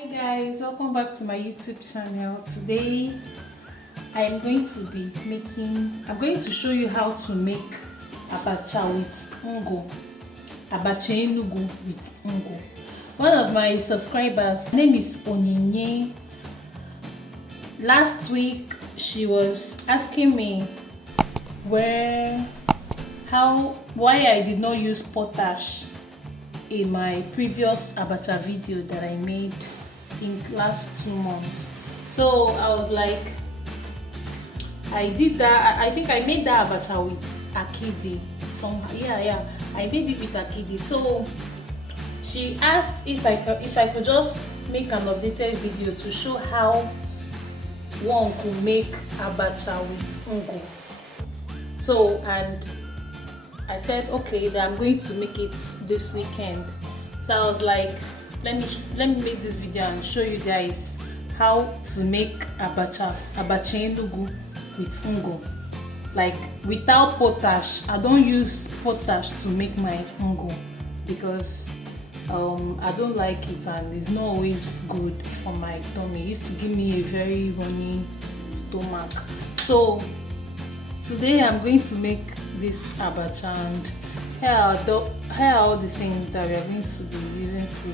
Hi guys, welcome back to my YouTube channel. Today I'm going to show you how to make abacha with ngu. Abacha enugu with ngu. One of my subscribers, her name is Onyinye. Last week she was asking me why I did not use potash in my previous abacha video that I made in last 2 months. So I was like, I did that. I think I made that abacha with akidi somehow. Yeah, I did it with akidi. So she asked if I could just make an updated video to show how one could make abacha with ngu. So, and I said, okay, that I'm going to make it this weekend. So I was like, let me make this video and show you guys how to make abacha enugu with ngu. Like without potash. I don't use potash to make my ngu because I don't like it and it's not always good for my tummy. It used to give me a very runny stomach. So today I'm going to make this abacha, and here are all the things that we are going to be using to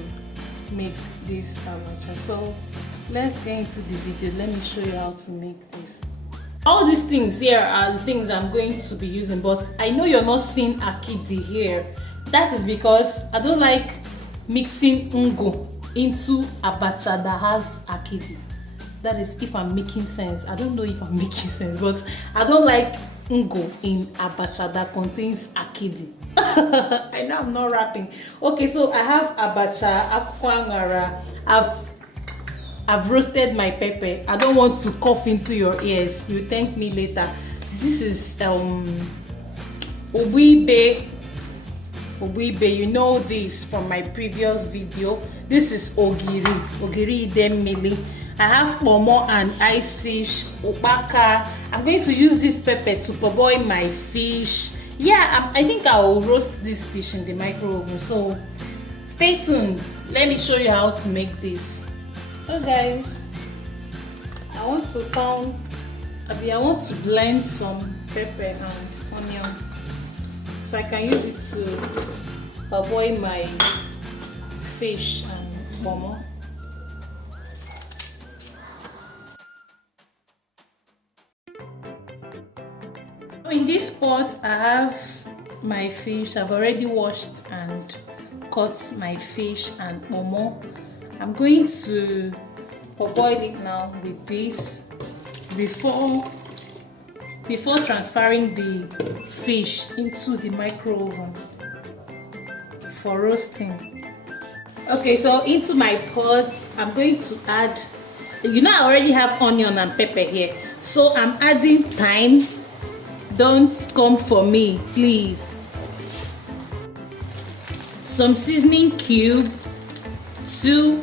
make this abacha. So let's get into the video. Let me show you how to make this. All these things here are the things I'm going to be using, but I know you're not seeing akidi here. That is because I don't like mixing ngu into abacha that has akidi. That is if I'm making sense. I don't know if I'm making sense, but I don't like ngu in abacha that contains akidi. I know I'm not rapping. Okay, so I have abacha, akwangara. I've roasted my pepper. I don't want to cough into your ears. You thank me later. This is BUBE. You know this from my previous video. This is Ogiri idemili. I have pomo and ice fish, ukpaka. I'm going to use this pepper to parboil my fish. Yeah, I think I will roast this fish in the micro oven. So stay tuned. Let me show you how to make this. So guys, I want to blend some pepper and onion so I can use it to parboil my fish and pomo. In this pot, I have my fish. I've already washed and cut my fish and pomo. I'm going to parboil it now with this before transferring the fish into the micro oven for roasting. Okay, so into my pot, I'm going to add, I already have onion and pepper here, so I'm adding thyme. Don't come for me, please. Some seasoning cube, 2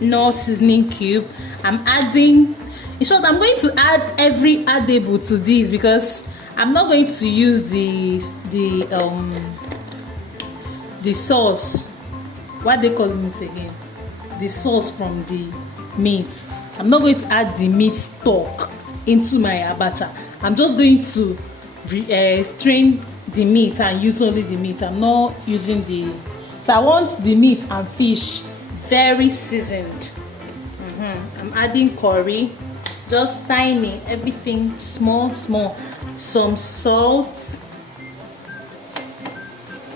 Knorr seasoning cube. I'm adding, in short, I'm going to add every addable to this because I'm not going to use the sauce. What they call it again? The sauce from the meat. I'm not going to add the meat stock into my abacha. I'm just going to strain the meat and use only the meat. I'm not using so I want the meat and fish very seasoned. I'm adding curry, just tiny, everything small, some salt,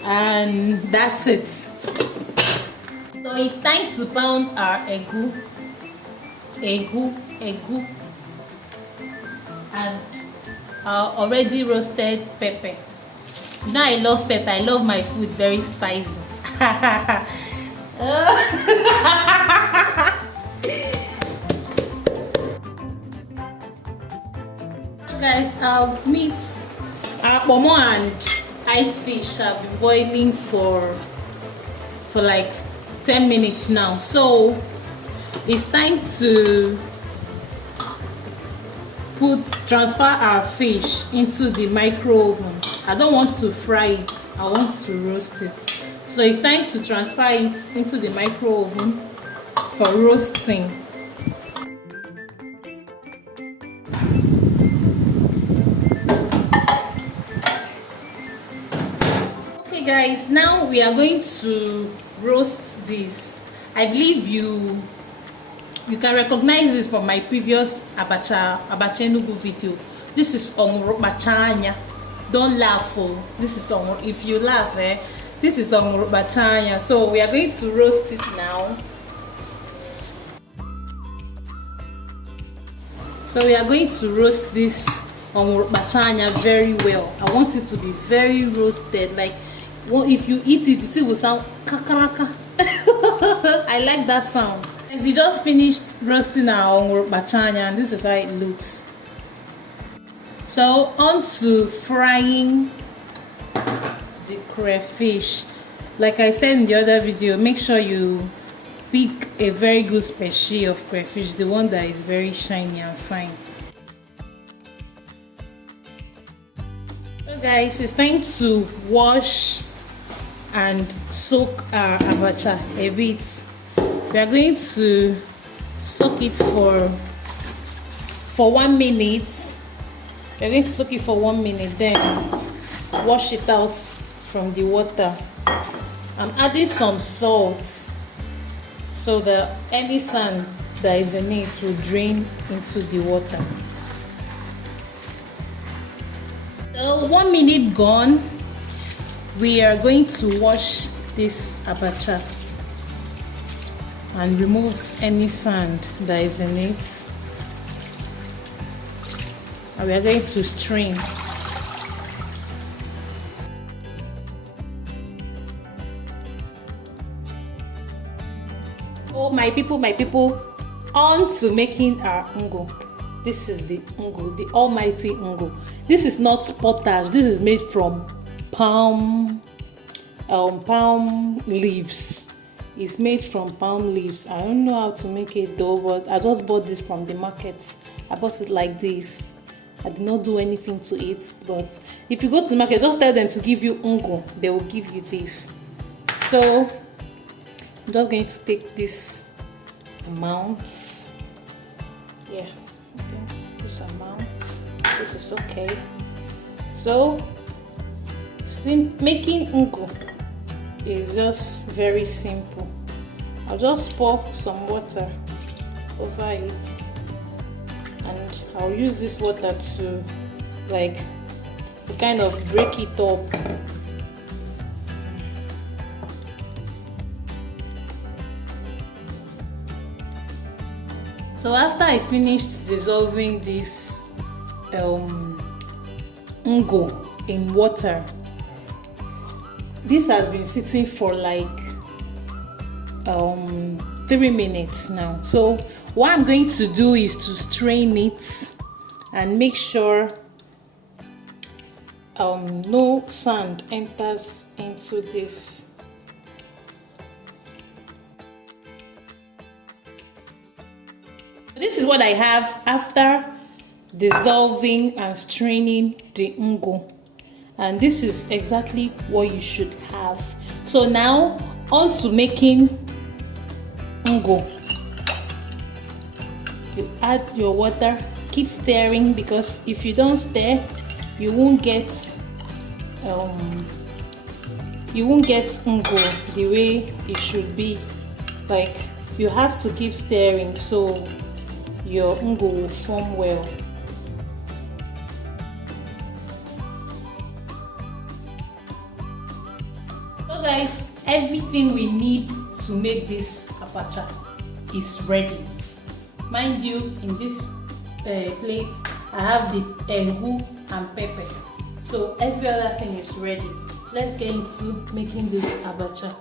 and that's it. So it's time to pound our egu and our already roasted pepper. Now I love pepper. I love my food very spicy. Guys, our meat, our pomo and ice fish have been boiling for like 10 minutes now. So it's time to transfer our fish into the micro oven. I don't want to fry it, I want to roast it. So it's time to transfer it into the micro oven for roasting. Okay guys, now we are going to roast this. I believe you can recognize this from my previous abacha enugu video. This is on bachanya. Don't laugh, oh. This is on, if you laugh, this is on bachanya. So we are going to roast it now. So we are going to roast this on bachanya very well. I want it to be very roasted. Like, well, if you eat it, it will sound kakaraka. I like that sound. We just finished roasting our bachanya, and this is how it looks. So on to frying the crayfish. Like I said in the other video, make sure you pick a very good species of crayfish, the one that is very shiny and fine. So guys, it's time to wash and soak our abacha a bit. We are going to soak it for 1 minute. We are going to soak it for 1 minute, then wash it out from the water. I'm adding some salt so that any sand that is in it will drain into the water. So 1 minute gone, we are going to wash this abacha and remove any sand that is in it, and we are going to strain. Oh my people, on to making our ngu. This is the ngu, the almighty ngu. This is not potash. This is made from palm leaves. It's made from palm leaves. I don't know how to make it though, but I just bought this from the market. I bought it like this. I did not do anything to it, but if you go to the market, just tell them to give you ngu. They will give you this. So I'm just going to take this amount. Yeah, okay. This amount. This is okay. So making ngu is just very simple. I'll just pour some water over it, and I'll use this water to kind of break it up. So after I finished dissolving this ngu in water, this has been sitting for like 3 minutes now. So what I'm going to do is to strain it and make sure no sand enters into this. This is what I have after dissolving and straining the ngu, and this is exactly what you should have. So now on to making ngu. You add your water, keep stirring, because if you don't stir, you won't get ngu the way it should be. Like, you have to keep stirring so your ngu will form well. So guys, everything we need to make this abacha is ready. Mind you, in this plate I have the engu and pepper, so every other thing is ready. Let's get into making this abacha.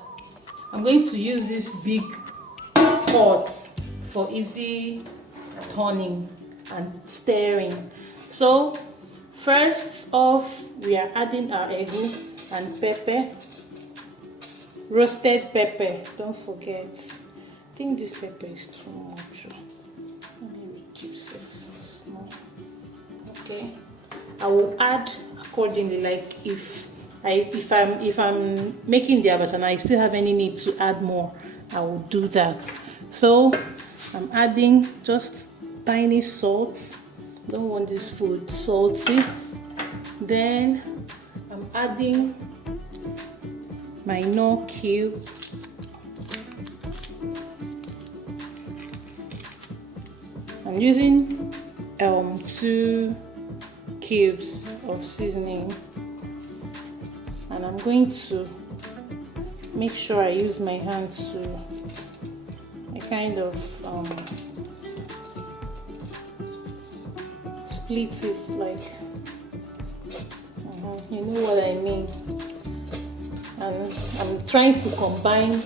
I'm going to use this big pot for easy turning and stirring. So first off, we are adding our engu and pepper, roasted pepper. Don't forget, I think this pepper is too much. Let me reduce it small. Okay, I will add accordingly. Like if I'm making the abacha and I still have any need to add more, I will do that. So I'm adding just tiny salt. Don't want this food salty. Then I'm adding my knorr cube. I'm using 2 cubes of seasoning, and I'm going to make sure I use my hand to kind of split it, like you know what I mean. And I'm trying to combine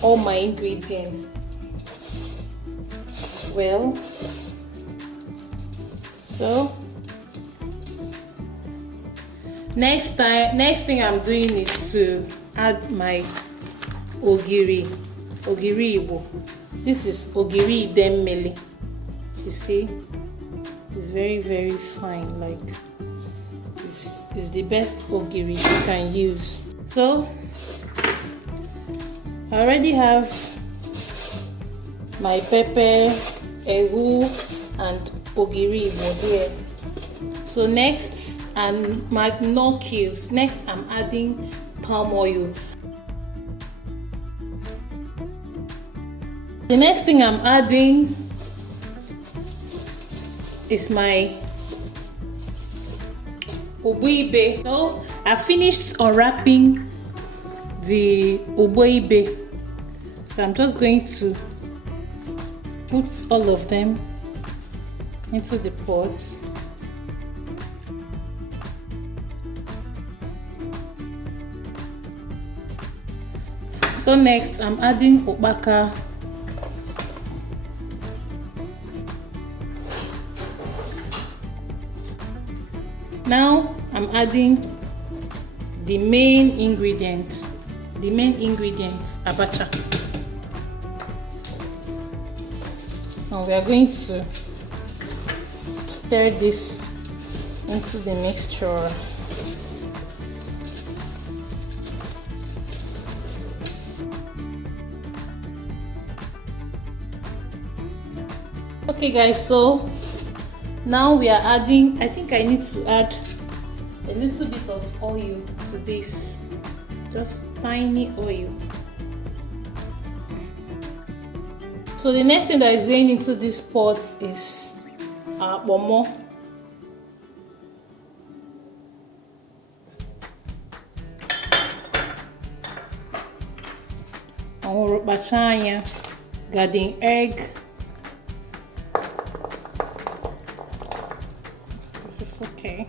all my ingredients well. So next thing I'm doing is to add my ogiri Igbo. This is ogiri idemmili. You see, it's very, very fine. Like it's the best ogiri you can use. So I already have my pepper, enugwu, and ogiri Igbo here. So next, and my knorr cubes. Next, I'm adding palm oil. The next thing I'm adding is my BUBE. So I finished unwrapping the BUBE. So I'm just going to put all of them into the pot. So next I'm adding ukpaka. Now I'm adding the main ingredient, abacha. Now we are going to stir this into the mixture. Okay guys, so now we are adding, I think I need to add a little bit of oil to this, just tiny oil. So the next thing that is going into this pot is bomo. Garden egg. This is okay.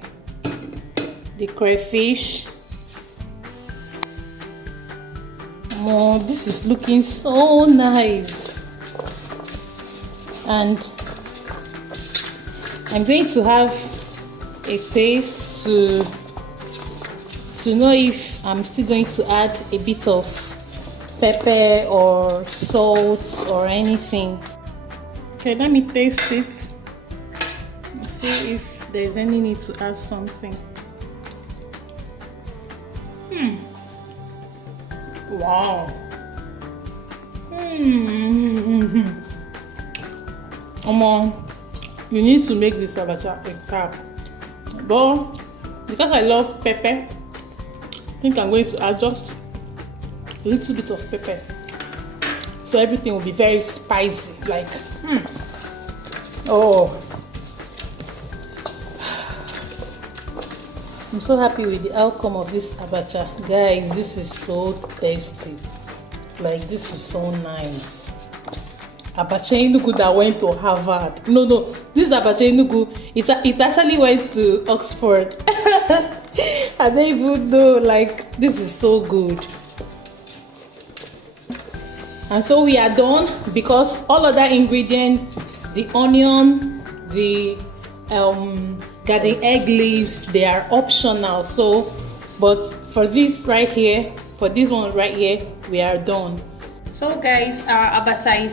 The crayfish. Oh, this is looking so nice. And I'm going to have a taste to know if I'm still going to add a bit of pepper or salt or anything. Okay, let me taste it and see if there's any need to add something. Wow. Come on, you need to make this abacha a tap. But because I love pepper, I think I'm going to add just a little bit of pepper, so everything will be very spicy. Like, oh, I'm so happy with the outcome of this abacha, guys. This is so tasty. Like, this is so nice. Abacha Enugu that went to Harvard. No, this Abacha Enugu, it actually went to Oxford. I don't even know. Like, this is so good. And so we are done, because all other ingredients, the onion, the garden egg leaves, they are optional. So, but for this right here, for this one right here, we are done. So guys, our abacha is